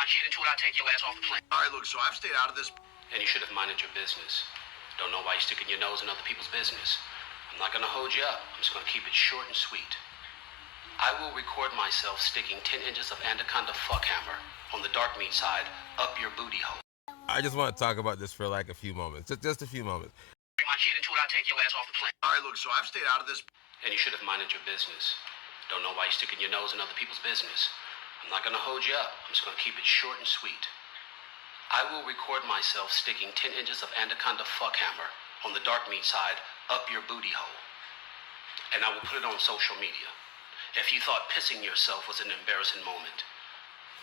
My kid into it, I'll take your ass off the plane. All right, look, so I've stayed out of this. And you should have minded your business. Don't know why you're sticking your nose in other people's business. I'm not gonna hold you up. I'm just gonna keep it short and sweet. I will record myself sticking 10 inches of anaconda fuckhammer on the dark meat side up your booty hole. I just want to talk about this for like a few moments. Just a few moments. Bring my kid into it, I'll take your ass off the plane. All right, look, so I've stayed out of this. And you should have minded your business. Don't know why you're sticking your nose in other people's business. I'm not gonna hold you up. I'm just gonna keep it short and sweet. I will record myself sticking 10 inches of anaconda fuckhammer on the dark meat side up your booty hole. And I will put it on social media. If you thought pissing yourself was an embarrassing moment,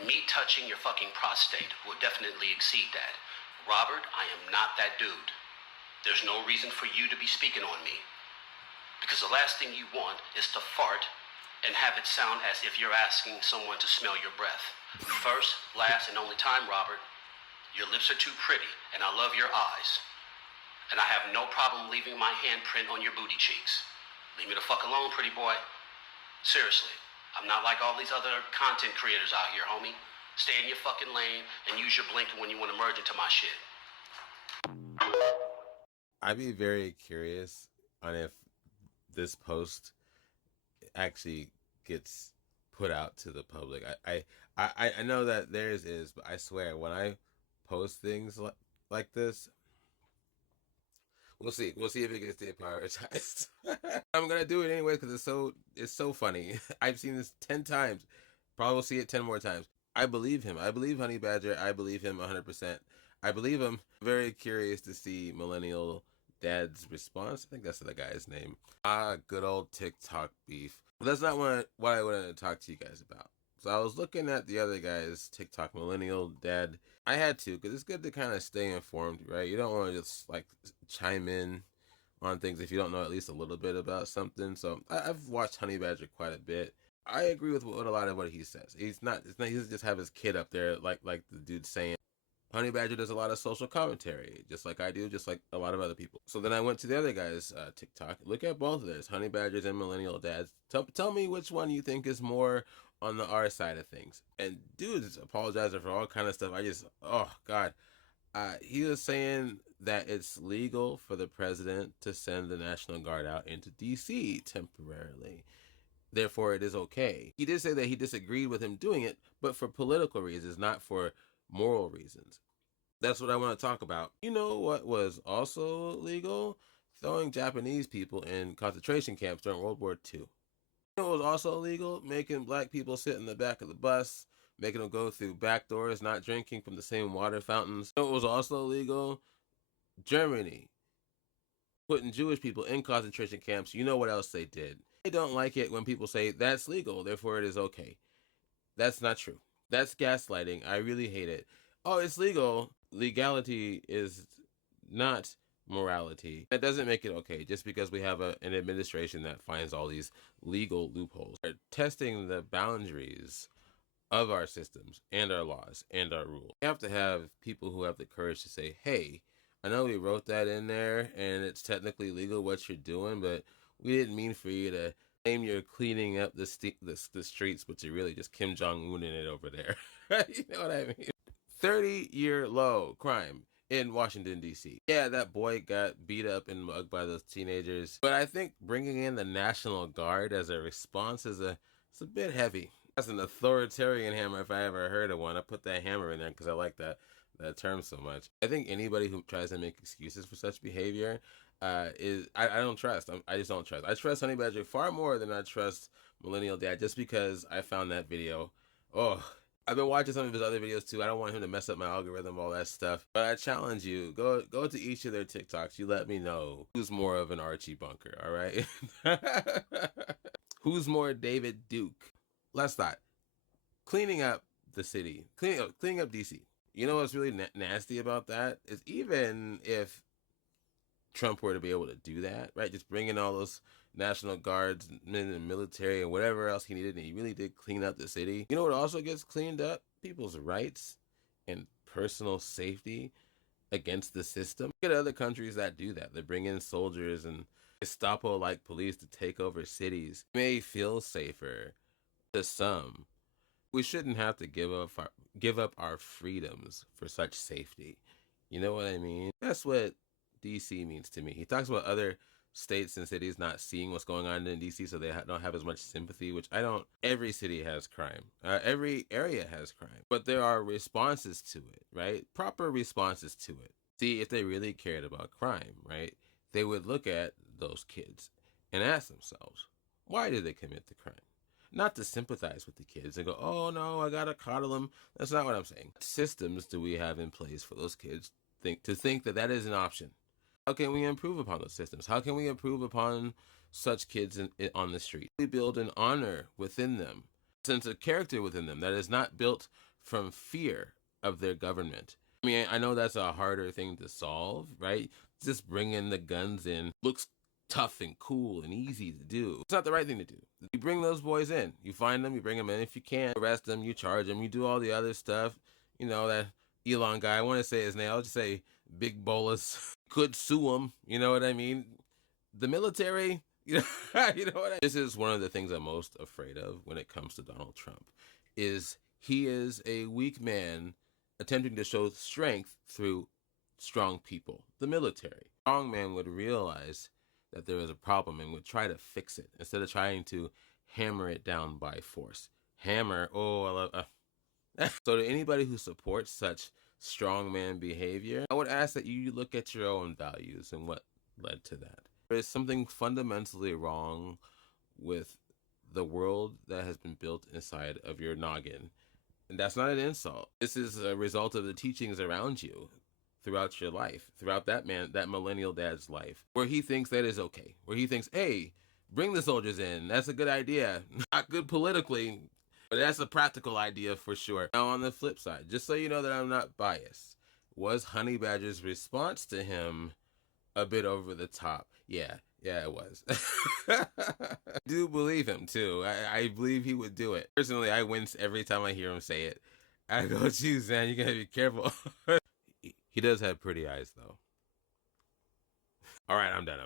me touching your fucking prostate will definitely exceed that. Robert, I am not that dude. There's no reason for you to be speaking on me. Because the last thing you want is to fart and have it sound as if you're asking someone to smell your breath. First, last, and only time, Robert, your lips are too pretty, and I love your eyes. And I have no problem leaving my handprint on your booty cheeks. Leave me the fuck alone, pretty boy. Seriously, I'm not like all these other content creators out here, homie. Stay in your fucking lane and use your blinker when you want to merge into my shit. I'd be very curious on if this post actually gets put out to the public. I know that theirs is, but I swear when I post things like this, we'll see if it gets deprioritized. I'm gonna do it anyway because it's so funny. I've seen this 10 times. Probably will see it 10 more times. I believe him. I believe Honey Badger. I believe him 100%. I believe him. Very curious to see Millennial Dad's response. I think that's the guy's name. Good old TikTok beef. But that's not what I wanted to talk to you guys about. So I was looking at the other guy's TikTok, Millennial Dad. I had to, because it's good to kind of stay informed, right? You don't want to just like chime in on things if you don't know at least a little bit about something. So I've watched Honey Badger quite a bit. I agree with a lot of what he says. He doesn't just have his kid up there like the dude saying. Honey Badger does a lot of social commentary, just like I do, just like a lot of other people. So then I went to the other guy's TikTok. Look at both of theirs, Honey Badgers and Millennial Dads. Tell me which one you think is more on the R side of things. And dude's apologizing for all kind of stuff. Oh God. He was saying that it's legal for the president to send the National Guard out into D.C. temporarily. Therefore, it is okay. He did say that he disagreed with him doing it, but for political reasons, not for moral reasons. That's what I want to talk about. You know what was also legal? Throwing Japanese people in concentration camps during World War II. You know what was also illegal? Making black people sit in the back of the bus, making them go through back doors, not drinking from the same water fountains. You know what was also illegal? Germany. Putting Jewish people in concentration camps. You know what else they did? They don't like it when people say that's legal, therefore it is okay. That's not true. That's gaslighting. I really hate it. Oh, it's legal. Legality is not morality. That doesn't make it okay just because we have an administration that finds all these legal loopholes. They're testing the boundaries of our systems and our laws and our rules. We have to have people who have the courage to say, hey, I know we wrote that in there and it's technically legal what you're doing, but we didn't mean for you to claim you're cleaning up the streets, but you're really just Kim Jong-un in it over there. You know what I mean? 30-year low crime in Washington, D.C. Yeah, that boy got beat up and mugged by those teenagers. But I think bringing in the National Guard as a response is it's a bit heavy. That's an authoritarian hammer if I ever heard of one. I put that hammer in there because I like that term so much. I think anybody who tries to make excuses for such behavior I don't trust. I just don't trust. I trust Honey Badger far more than I trust Millennial Dad just because I found that video. Oh, I've been watching some of his other videos too. I don't want him to mess up my algorithm, all that stuff. But I challenge you, go to each of their TikToks. You let me know who's more of an Archie Bunker, all right? Who's more David Duke? Last thought. Cleaning up the city. Cleaning up DC. You know what's really nasty about that? Is even if Trump were to be able to do that, right? Just bring in all those National Guards, men in the military, and whatever else he needed, and he really did clean up the city. You know what also gets cleaned up? People's rights and personal safety against the system. Look at other countries that do that. They bring in soldiers and Gestapo-like police to take over cities. It may feel safer to some. We shouldn't have to give give up our freedoms for such safety. You know what I mean? That's what DC means to me. He talks about other states and cities not seeing what's going on in DC, so they don't have as much sympathy, which I don't. Every city has crime. Every area has crime. But there are responses to it, right? Proper responses to it. See, if they really cared about crime, right, they would look at those kids and ask themselves, why did they commit the crime? Not to sympathize with the kids and go, oh no, I gotta coddle them. That's not what I'm saying. What systems do we have in place for those kids to think that that is an option? How can we improve upon those systems? How can we improve upon such kids on the street? We build an honor within them, a sense of character within them that is not built from fear of their government. I mean, I know that's a harder thing to solve, right? Just bringing the guns in looks tough and cool and easy to do. It's not the right thing to do. You bring those boys in. You find them, you bring them in. If you can't, arrest them, you charge them, you do all the other stuff. You know, that Elon guy, I want to say his name, I'll just say Big Bolus, could sue him. You know what I mean? The military, you know, you know what I mean? This is one of the things I'm most afraid of when it comes to Donald Trump, is he is a weak man attempting to show strength through strong people, the military. A strong man would realize that there is a problem and would try to fix it instead of trying to hammer it down by force. Hammer, oh, I love. So to anybody who supports such strongman behavior, I would ask that you look at your own values and what led to that. There is something fundamentally wrong with the world that has been built inside of your noggin. And that's not an insult. This is a result of the teachings around you throughout your life, throughout that millennial dad's life, where he thinks that is okay, where he thinks, hey, bring the soldiers in. That's a good idea. Not good politically, but that's a practical idea for sure. Now, on the flip side, just so you know that I'm not biased, was Honey Badger's response to him a bit over the top? Yeah, it was. I do believe him, too. I believe he would do it. Personally, I wince every time I hear him say it. I go, geez, man, you gotta be careful. He does have pretty eyes, though. All right, I'm done.